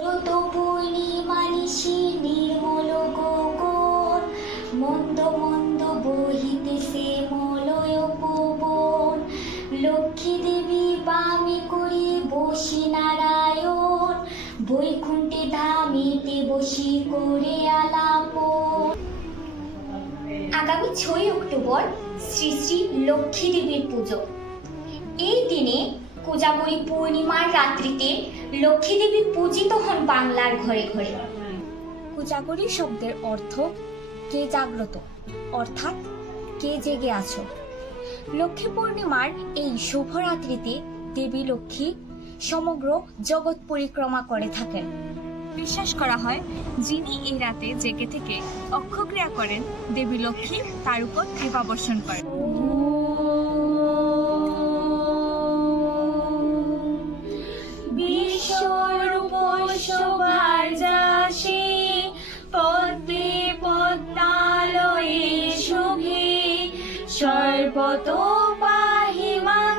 শরৎ পূর্ণিমা নিশি নির্মল গগন, মন্দ মন্দ বহিতেছে মলয় পবন। লক্ষ্মী দেবী বামে করে বসি নারায়ণ, বৈকুণ্ঠে ধামেতে বসি করে আলাপন। আগামী 6 অক্টোবর শ্রী শ্রী লক্ষ্মী দেবীর পুজো। এই দিনে কোজাগরী পূর্ণিমার রাত্রিতে লক্ষ্মী দেবী পূজিত হন বাংলার ঘরে ঘরে। কোজাগরী শব্দের অর্থ কে জাগ্রত, অর্থাৎ কে জেগে আছো। লক্ষ্মী পূর্ণিমার এই শুভরাত্রিতে দেবী লক্ষ্মী সমগ্র জগৎ পরিক্রমা করে থাকেন। বিশ্বাস করা হয় যিনি এই রাতে জেগে থেকে অক্ষক্রিয়া করেন, দেবী লক্ষ্মী তার উপর কৃপা বর্ষণ করেন। বিশ্বরূপ শোভার যাসে, পদ্মে পদ্মালয়ে শোভে, সর্বতো পাহি মাং